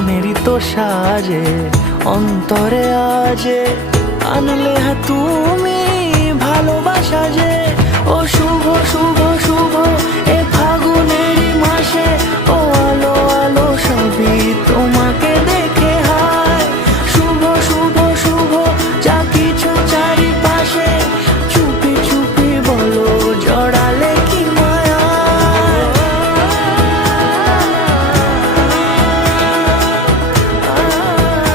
মনেরই তো সাজে অন্তরে আজে আনলে তুমি ভালোবাসা যে। ও শুভ শুভ শুভ এ ফাগুনেরই মাসে, ও আলো আলো সবই তোমার।